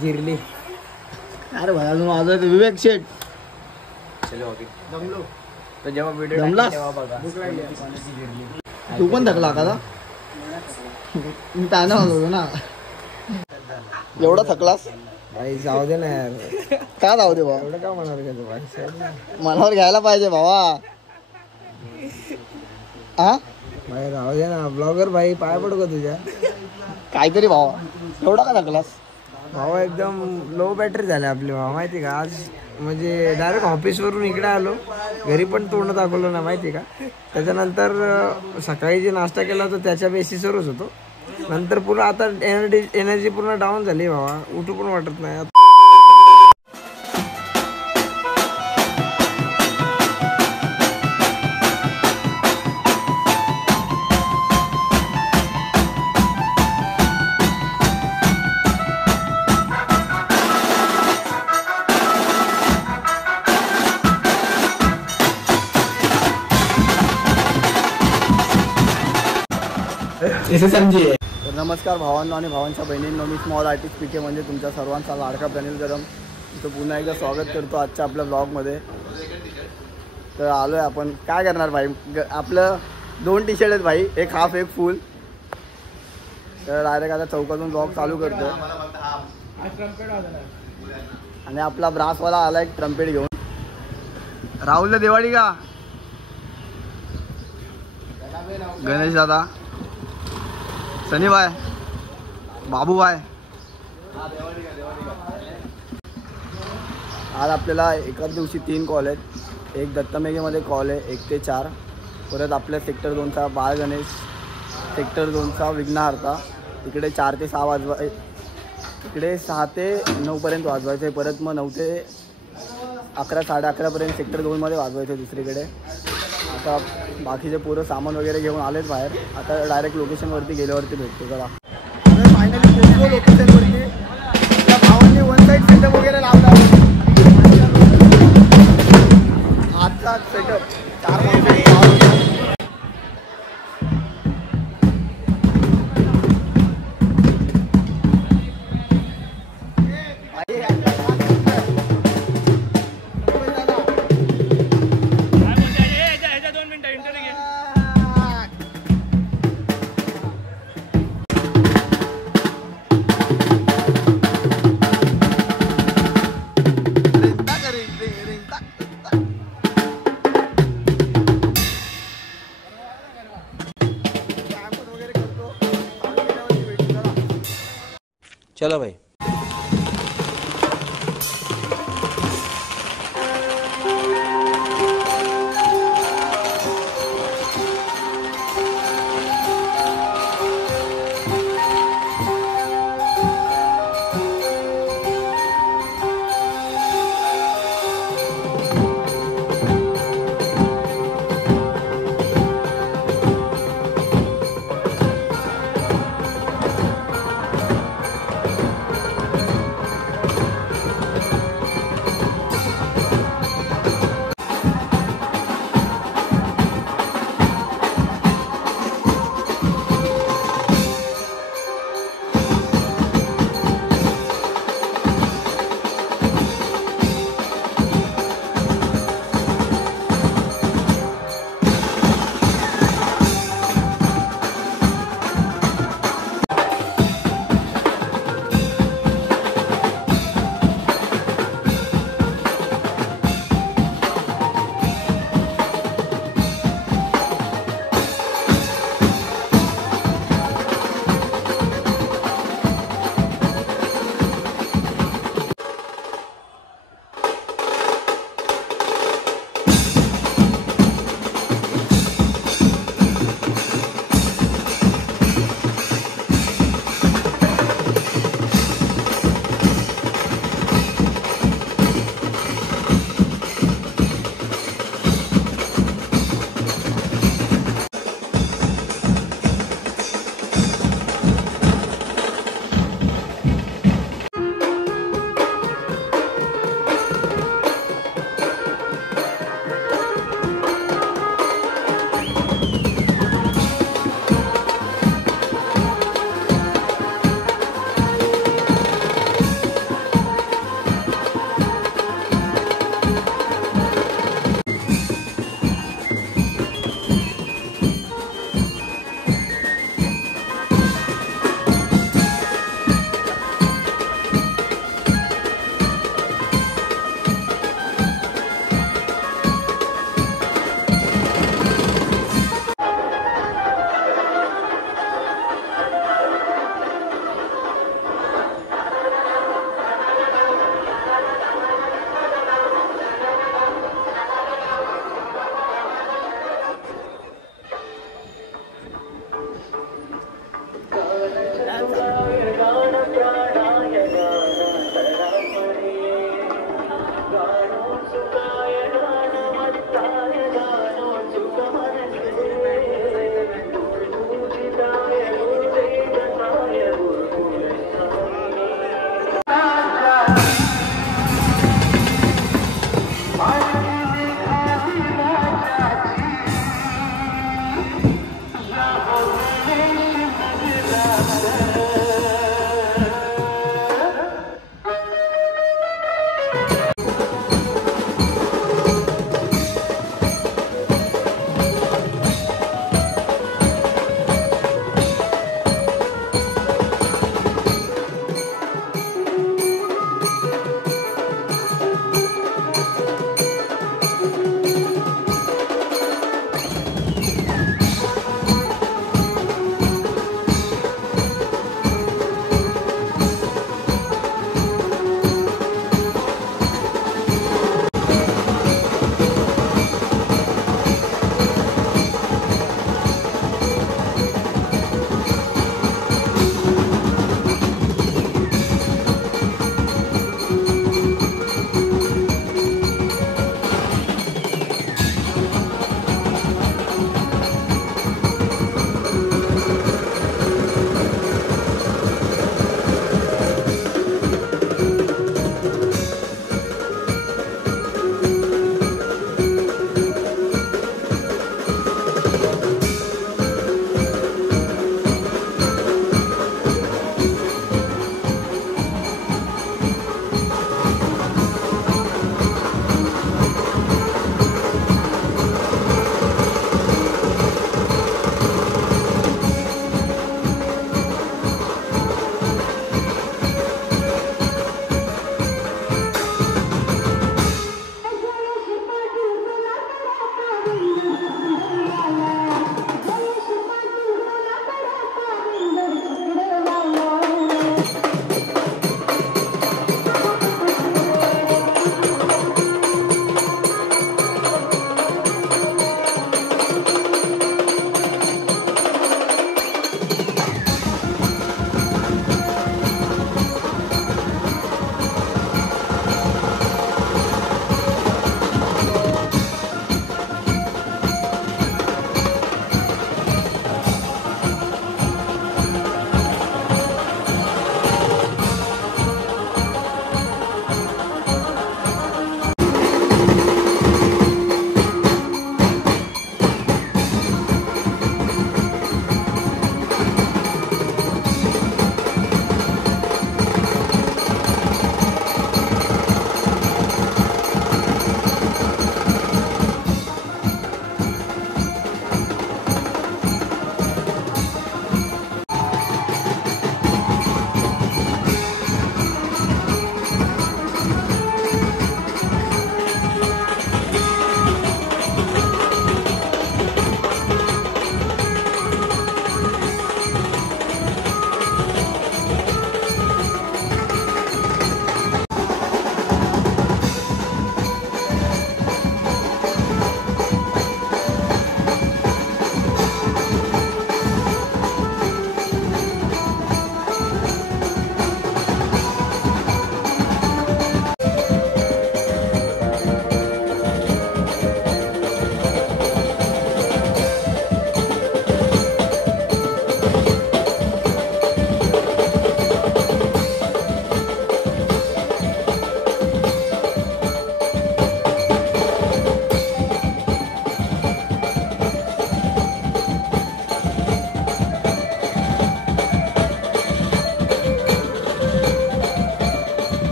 जिरली. अरे भाई अजून वाजवाय विवेक शेठ. जमलो तर जेव्हा व्हिडिओ तेव्हा बघा. तू पण थकला का? मी त्यानं वाजवतो ना. एवढा थकलास भाई जाऊ दे ना यार. का जाऊ दे भाऊ? एवढं का मनावर घ्यायचं भाई? मनावर घ्यायला पाहिजे भावा. हा भाई राहू दे ना. ब्लॉगर भाई पाय पडू का तुझ्या? काहीतरी भावा. एवढा का थकलास? भावा एकदम लो बॅटरी झाली आपली भावा. माहिती का आज म्हणजे डायरेक्ट ऑफिसवरून इकडे आलो. घरी पण तोंड दाखवलं ना माहिती का. त्याच्यानंतर सकाळी जे नाश्ता केला होता त्याच्या बेसिसवरच होतो. नंतर पुन्हा आता एनर्जी पूर्ण डाऊन झाली भावा. उठू पण वाटत नाही. तर नमस्कार भावांनो आणि भावांच्या बहिणींनो. मी स्मॉल आर्टिस्ट पीके म्हणजे तुमच्या सर्वांचा लाडका प्रणील कदम इथं पुन्हा एकदा स्वागत करतो आजच्या आपल्या ब्लॉगमध्ये. तर आलो आहे आपण. काय करणार भाई, आपलं 2 टी-शर्ट आहेत भाई, एक हाफ एक फुल. तर डायरेक्ट आता चौकातून ब्लॉग चालू करतो आणि आपला ब्रासवाला आला एक ट्रम्पेट घेऊन. राहुलला दिवाळी का? गणेश दादा, सनी भाई, बाबू भाई. आज आपल्याला एकाच दिवशी 3 कॉल आहेत. एक दत्तमेघेमध्ये कॉल आहे 1 ते 4. परत आपल्या सेक्टर 2चा बाळ गणेश, सेक्टर 2चा विघ्नहर्ता. इकडे 4 ते 6 इकडे 6 ते 9पर्यंत वाजवायचं आहे. परत मग 9 ते 11 साडे11पर्यंत सेक्टर 2मध्ये वाजवायचं आहे दुसरीकडे. आता बाकीचे पोरं सामान वगैरे घेऊन आलेच बाहेर. आता डायरेक्ट लोकेशनवरती गेल्यावरती भेटतो जरा. फायनली पोहोचलो लोकेशनवरती. त्या भावांनी 1 साईड सेटअप वगैरे लावला. आजचा सेटअप 4 माणसं.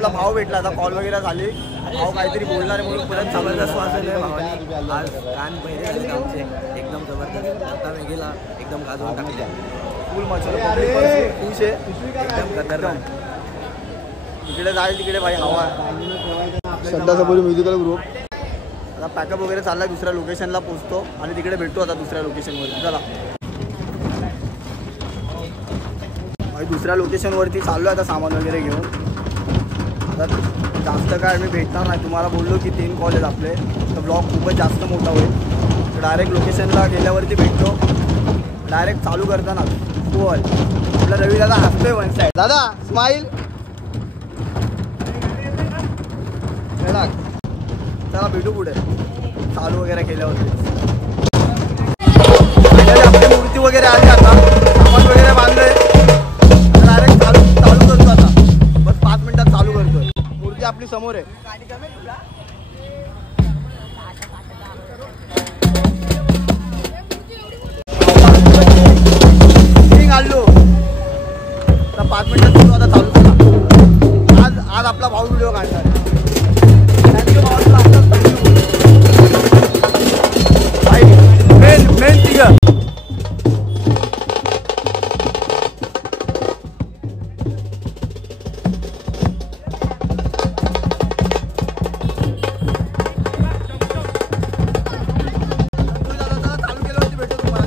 आपला भाव भेटला. आता कॉल वगैरे झाली, भाव काहीतरी बोलणार म्हणून परत जबरदस्त वाजवलं भावानी आज. कान पहिले झाले आमचे एकदम जबरदस्त. आता वेगळा एकदम गाजवून टाकले. फुल मच्छर खुश आहे एकदम खतरनाक. इकडे जाईल तिकडे भाई हवा. श्रद्धासपोरी म्युझिकल ग्रुप. आता पॅकअप वगैरे चालला, दुसऱ्या लोकेशनला पोहोचतो आणि तिकडे भेटतो आता दुसऱ्या लोकेशनवरती. चला भाई दुसऱ्या लोकेशनवरती चाललो आहे आता सामान वगैरे घेऊन. तर जास्त काय मी भेटणार नाही. तुम्हाला बोललो की 3 कॉल आहेत आपले, तर ब्लॉग खूपच जास्त मोठा होईल. तर डायरेक्ट लोकेशनला गेल्यावरती भेटतो. डायरेक्ट चालू करताना कॉल आपला रवी दादा हसतोय वन साईड. दादा स्माईल. चला भेटू पुढे चालू वगैरे केल्यावरती. आपली मूर्ती वगैरे आली, आता सामान वगैरे बांधलंय. डायरेक्ट चालू करतो आता. बस 5 मिनिटात चालू करतोय. मूर्ती आपली समोर आहे. घाललो आता 5 मिनिटात सुरू. आता चालू करा. आज आपला भाऊ व्हिडिओ काढणार आहे. थँक्यू भाऊ. मेन तिघं चालू केल्यावरती भेटतो तुम्हाला.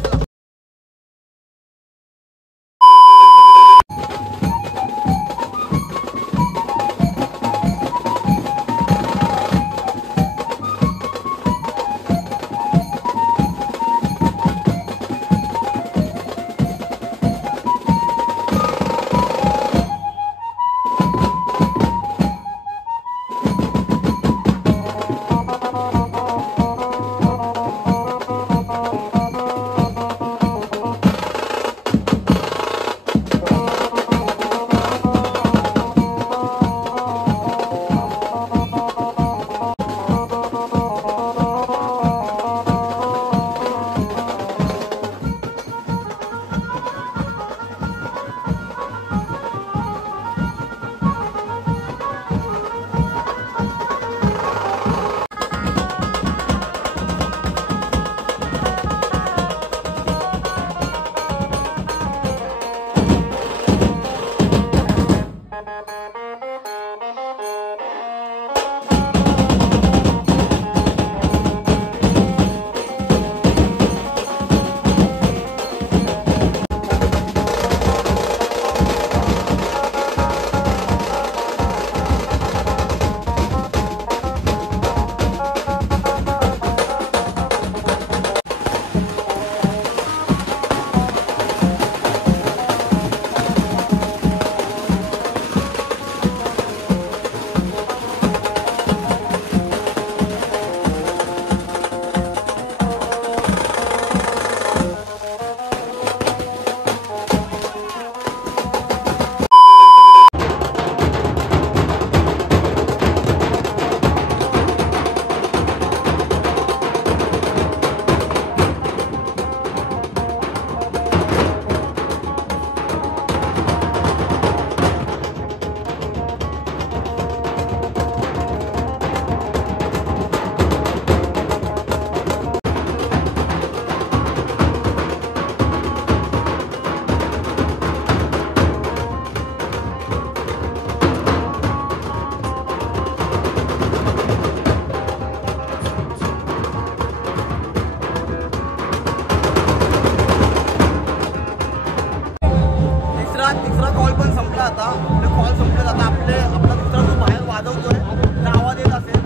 तिसरा कॉल पण संपला. आता आपले कॉल संपले. आता आपला दुसरा जो बाहेर वाजवतोय त्याला आवाज येत असेल.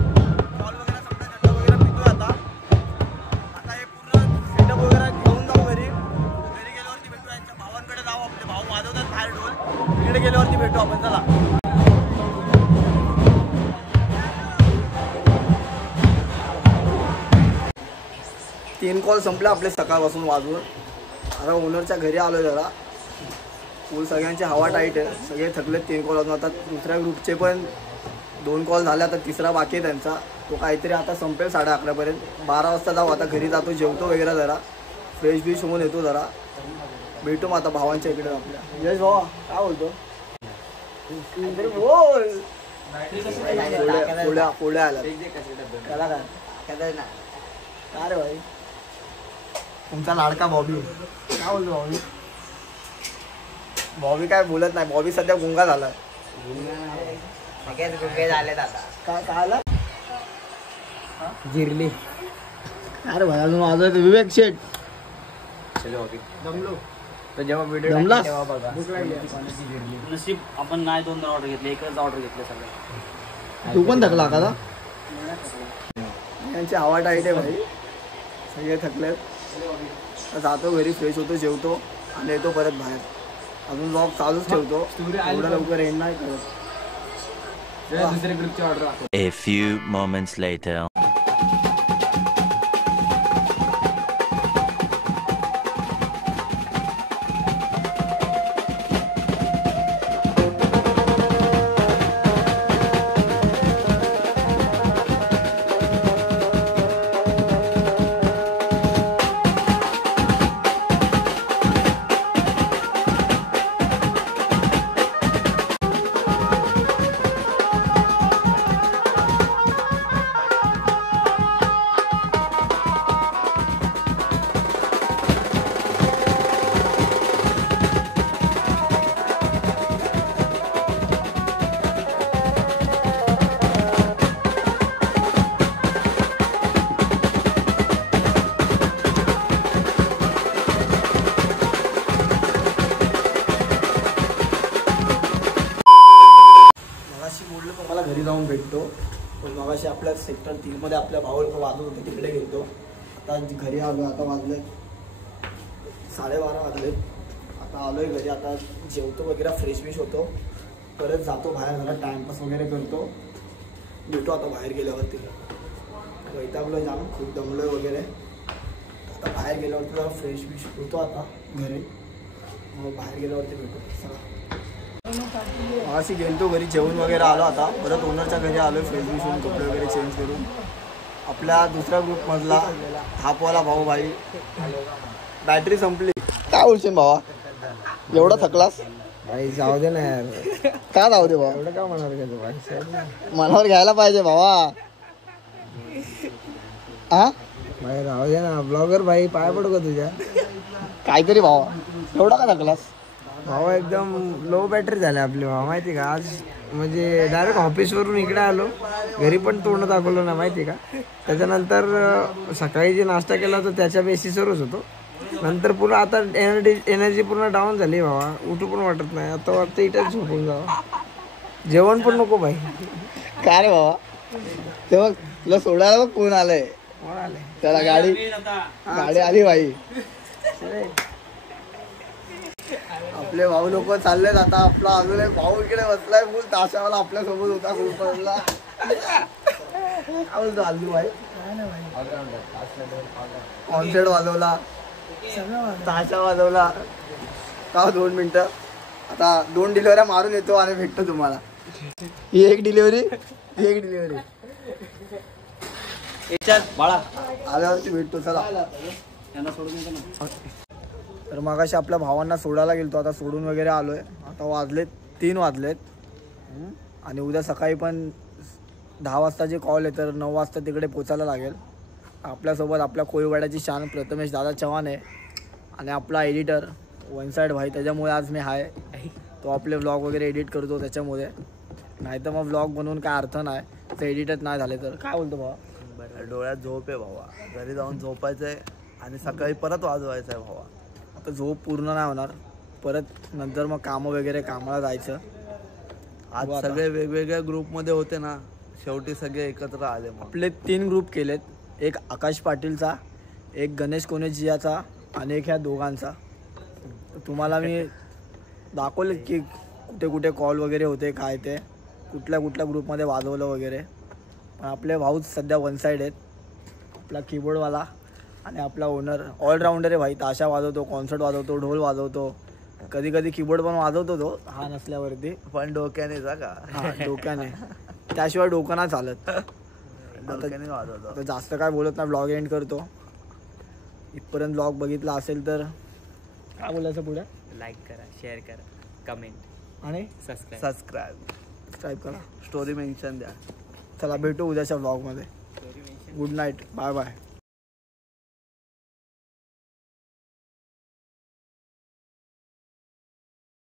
कॉल वगैरे संपला, थंड वगैरे पितोय. आता हे पूर्ण सेटअप वगैरे घेऊन जाऊ घरी. घरी गेल्यावरती भेटू. यांच्या भावांकडे जाऊ. आपले भाऊ वाजवतात बाहेर ढोल. तिकडे गेल्यावरती भेटू आपण. चला 3 कॉल संपले आपले सकाळपासून वाजवून. आता ओनरच्या घरी आलो जरा. फुल सगळ्यांची हवा टाईट आहे. सगळे थकलेत 3 कॉल वाजून. आता दुसऱ्या ग्रुपचे पण 2 कॉल झाले. आता तिसरा बाकी आहे त्यांचा. तो काहीतरी आता संपेल 11:30 पर्यंत. 12 वाजता जाऊ. आता घरी जातो, जेवतो वगैरे, जरा फ्रेश बीश होऊन येतो. जरा भेटू मग आता भावांच्या इकडे आपल्या. यश भावा काय बोलतो? बोल पुढे आला त्याला काय रे भाई तुमचा लाडका बॉबी काय बोलतो बॉबी बॉबी काय बोलत नाही बॉबी सध्या गुंगा झाला झाले आता काय आला जिरली. अरे भाई अजून वाजवत विवेक शेठ जमलो तर जेव्हा व्हिडिओ जमलास? तेव्हा बघा नशीब आपण नाही 2 ऑर्डर घेतले एकच ऑर्डर घेतले सगळे. तू पण थकला का यांची हवा टाईट आहे भाई सगळे थकलेत तर जातो घरी फ्रेश होतो जेवतो आणि येतो परत बाहेर अजून ब्लॉग चालूच ठेवतो एवढं लवकर एंड नाही करत. दुसऱ्या ग्रुपची order. A few moments later. मला घरी जाऊन भेटतो पण मगाशी आपल्या सेक्टर 3 मध्ये आपल्या भाऊ वाजत होते तिकडे गेलो आता घरी आलो आता वाजले 12:30 वाजले आता आलोय घरी आता जेवतो वगैरे फ्रेश विश होतो परत जातो बाहेर जरा टाइमपास वगैरे करतो भेटू आता बाहेर गेल्यावरती वैतागलोय जाम खूप दमलोय वगैरे आता बाहेर गेल्यावरती जरा फ्रेश विश होतो आता घरी मग बाहेर गेल्यावरती भेटू चला. अशी गेलतो घरी जेवण वगैरे आलो आता परत ओनरच्या घरी आलो फ्रेश विश होऊन कपडे वगैरे चेंज करून आपल्या दुसऱ्या ग्रुपमधला हापवाला भाऊ भाई बॅटरी संपली काय बोलशील भावा एवढा थकलास भाई जाऊ दे ना यार. का जाऊ दे भावा एवढं का म्हणाल का तू भाई? मनावर घ्यायला पाहिजे भावा हा भाई राहू दे ना ब्लॉगर भाई पाय पडू का तुझ्या. काहीतरी भावा एवढा का थकलास भावा एकदम लो बॅटरी झाली आपली भावा माहिती का. आज म्हणजे डायरेक्ट ऑफिसवरून इकडे आलो घरी पण तोंड दाखवलं ना माहिती का. त्याच्यानंतर सकाळी जे नाश्ता केला होता त्याच्या बेसिसवरच होतो नंतर पूर्ण आता एनर्जी पूर्ण डाऊन झाली भावा उठू पण वाटत नाही आता वाटतं इथेच झोपून जावा जेवण पण नको भाई. काय रे भावा तेव्हा तुला सोडायला बघ कोण आलंय त्याला गाडी आली भाई आपले भाऊ लोक चाललेत आता आपला अजून एक भाऊ इकडे बसलाय फुल ताशावाला आपल्या सोबत होता ग्रुपला काय बोलतो आलू भाई कॉन्सर्ट वाजवला ताशा वाजवला का 2 मिनिटं आता 2 डिलिव्हऱ्या मारून येतो आणि भेटतो तुम्हाला. ही एक डिलिव्हरी बाळा आल्यावरती भेटतो चला. यांना सोडून येतो ना. तर मगाशी आपल्या भावांना सोडायला गेलतो आता सोडून वगैरे आलोय आता वाजलेत 3 वाजलेत आणि उद्या सकाळी पण 10 वाजताचे कॉल आहे तर 9 वाजता तिकडे पोचायला लागेल. आपल्यासोबत आपल्या कोळीवाड्याची शान प्रथमेश दादा चव्हाण आहे आणि आपला एडिटर वन साईड भाई त्याच्यामुळे आज मी हाय तो आपले व्लॉग वगैरे एडिट करतो त्याच्यामुळे नाही तर मग व्लॉग बनवून काय अर्थ नाही तर एडिटच नाही झाले तर काय बोलतो भावा. डोळ्यात झोप आहे भावा घरी जाऊन झोपायचं आहे आणि सकाळी परत वाजवायचं आहे भावा. आता झोप पूर्ण नाही होणार परत नंतर मग कामं वगैरे कामाला जायचं. आज सगळे वेगवेगळ्या ग्रुपमध्ये होते ना शेवटी सगळे एकत्र आले मग आपले 3 ग्रुप केलेत एक आकाश पाटीलचा एक गणेश कोनेजियाचा आणि एक ह्या दोघांचा. तुम्हाला मी दाखवले की कुठे कुठे कॉल वगैरे होते काय ते कुठल्या ग्रुपमध्ये वाजवलं वगैरे पण आपले भाऊच सध्या वन साईड आहेत. आपला कीबोर्डवाला आणि आपला ओनर ऑलराऊंडर आहे भाई ताशा वाजवतो कॉन्सर्ट वाजवतो ढोल वाजवतो कधी कधी कीबोर्ड पण वाजवतो तो हा नसल्यावरती पण डोक्याने जागा हा डोक्याने त्याशिवाय डोकं नाही चालत. डोक्याने वाजवतो. आता जास्त काय बोलत नाही ब्लॉग एंड करतो. इथपर्यंत ब्लॉग बघितला असेल तर काय बोलायचं पुढे लाईक करा शेअर करा कमेंट आणि सबस्क्राईब. सबस्क्राईब सबस्क्राईब करा. स्टोरी मेन्शन द्या. चला भेटू उद्याच्या ब्लॉगमध्ये. Good night, bye bye.